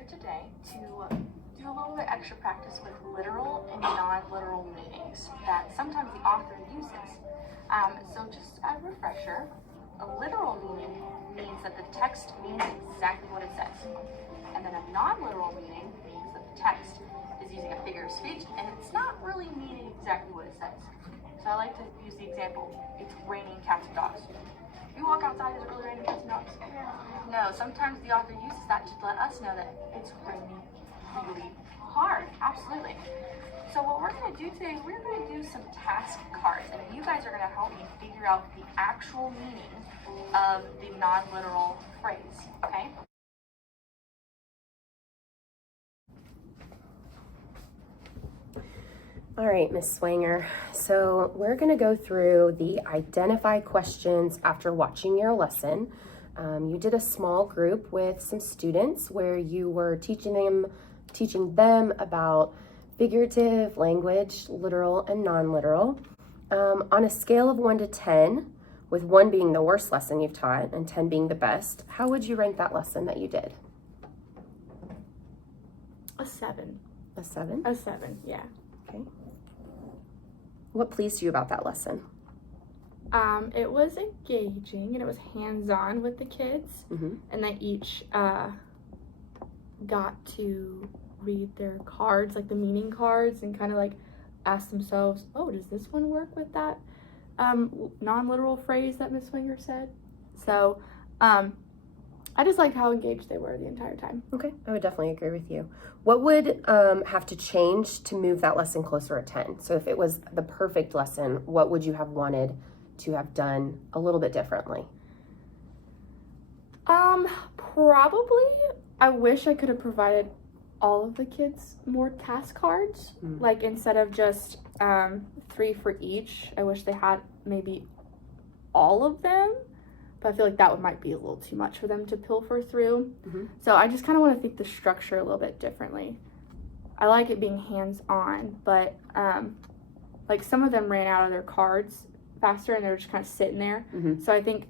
here today to do a little bit extra practice with literal and non-literal meanings that sometimes the author uses. So just a refresher, a literal meaning means that the text means exactly what it says. And then a non-literal meaning means that the text is using a figure of speech and it's not really meaning exactly what it says. So I like to use the example, it's raining cats and dogs. You walk outside, is it really raining cats and dogs? No, sometimes the author uses that to let us know that it's raining really hard. Absolutely. So what we're going to do today, we're going to do some task cards, and you guys are going to help me figure out the actual meaning of the non-literal phrase, okay? All right, Miss Swanger. So we're going to go through the identify questions after watching your lesson. You did a small group with some students where you were teaching them about figurative language, literal and non-literal. On a scale of 1 to 10, with 1 being the worst lesson you've taught and 10 being the best, how would you rank that lesson that you did? A 7. A 7? A 7, yeah. Okay. What pleased you about that lesson? It was engaging and it was hands-on with the kids, and they each got to read their cards, like the meaning cards, and kind of like ask themselves, oh, does this one work with that non-literal phrase that Miss Swinger said? So I just liked how engaged they were the entire time. Okay, I would definitely agree with you. What would have to change to move that lesson closer to 10? So if it was the perfect lesson, what would you have wanted to have done a little bit differently? Probably, I wish I could have provided all of the kids more task cards. Like instead of just 3 for each, I wish they had maybe all of them. But I feel like that might be a little too much for them to pilfer through. So I just kind of want to think the structure a little bit differently. I like it being hands-on, but like some of them ran out of their cards faster and they were just kind of sitting there. So I think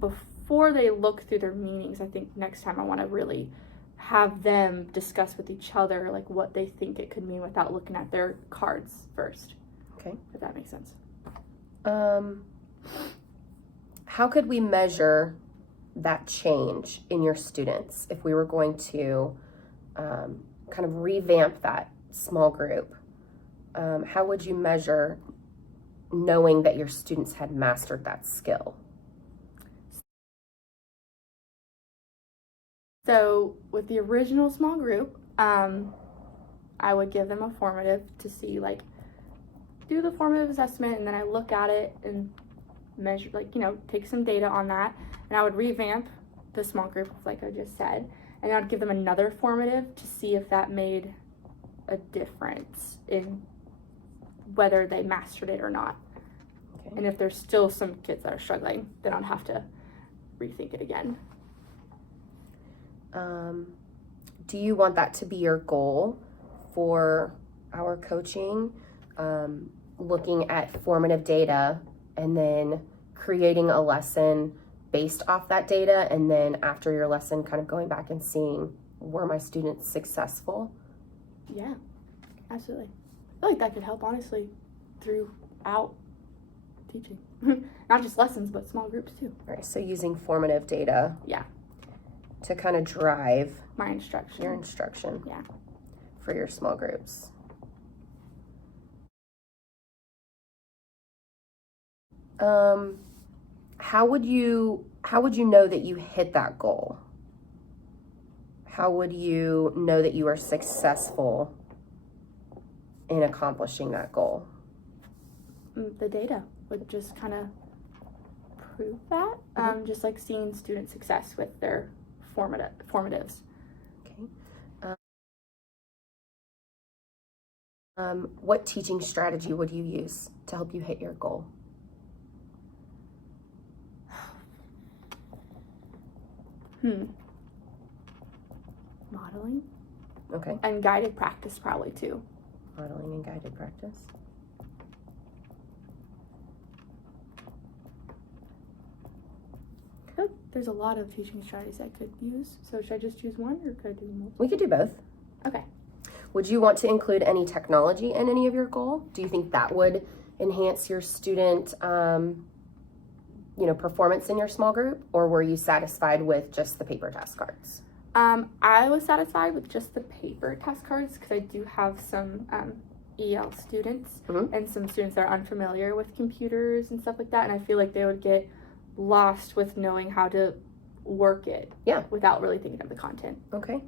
before they look through their meanings, I think next time I want to really have them discuss with each other like what they think it could mean without looking at their cards first. Okay. If that makes sense. How could we measure that change in your students if we were going to kind of revamp that small group? How would you measure knowing that your students had mastered that skill? So with the original small group, I would give them a formative to see, like, do the formative assessment, and then I look at it and measure, like, you know, take some data on that, and I would revamp the small group like I just said, and I would give them another formative to see if that made a difference in whether they mastered it or not. Okay. And if there's still some kids that are struggling, then I'd have to rethink it again. Do you want that to be your goal for our coaching? Looking at formative data and then creating a lesson based off that data, and then after your lesson kind of going back and seeing, were my students successful? Yeah, absolutely. I feel like that could help, honestly, throughout teaching. Not just lessons, but small groups too. All right, so using formative data. Yeah. To kind of drive my instruction. Your instruction. Yeah. For your small groups. How would you know that you hit that goal? How would you know that you are successful in accomplishing that goal? The data would just kind of prove that. Just like seeing student success with their formatives. Okay. What teaching strategy would you use to help you hit your goal? Modeling. Okay. And guided practice probably too. Modeling and guided practice. feel like there's a lot of teaching strategies I could use. So should I just choose one or could I do multiple? We could do both. Okay. Would you want to include any technology in any of your goal? Do you think that would enhance your student, performance in your small group? Or were you satisfied with just the paper task cards? I was satisfied with just the paper task cards because I do have some EL students and some students that are unfamiliar with computers and stuff like that, and I feel like they would get lost with knowing how to work it without really thinking of the content. Okay.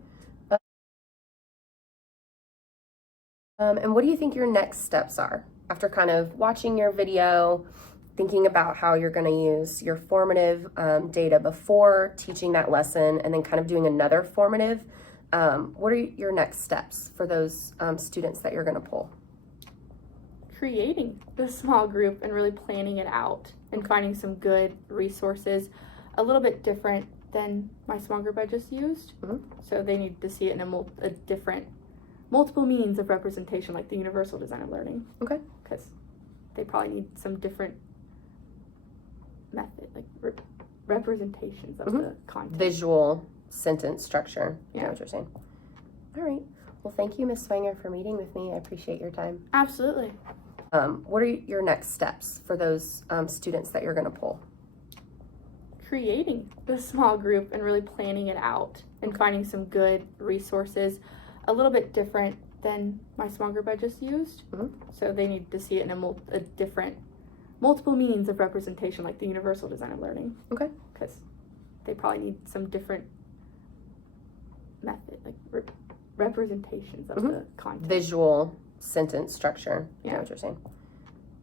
And what do you think your next steps are after kind of watching your video, thinking about how you're going to use your formative data before teaching that lesson, and then kind of doing another formative? What are your next steps for those students that you're going to pull? Creating the small group and really planning it out and finding some good resources, a little bit different than my small group I just used. So they need to see it in a different, multiple means of representation, like the universal design of learning. Okay. Because they probably need some different method, like representations of the content. Visual sentence structure. Yeah. I know what you're saying. All right. Well, thank you, Ms. Swanger, for meeting with me. I appreciate your time. Absolutely. What are your next steps for those students that you're going to pull? Creating the small group and really planning it out and finding some good resources, a little bit different than my small group I just used. So they need to see it in a different, multiple means of representation, like the universal design of learning. Okay. Because they probably need some different method, like representations of the content. Visual sentence structure. I Yeah. know what you're saying.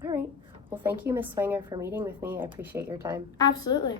All right. Well, thank you, Ms. Swanger, for meeting with me. I appreciate your time. Absolutely.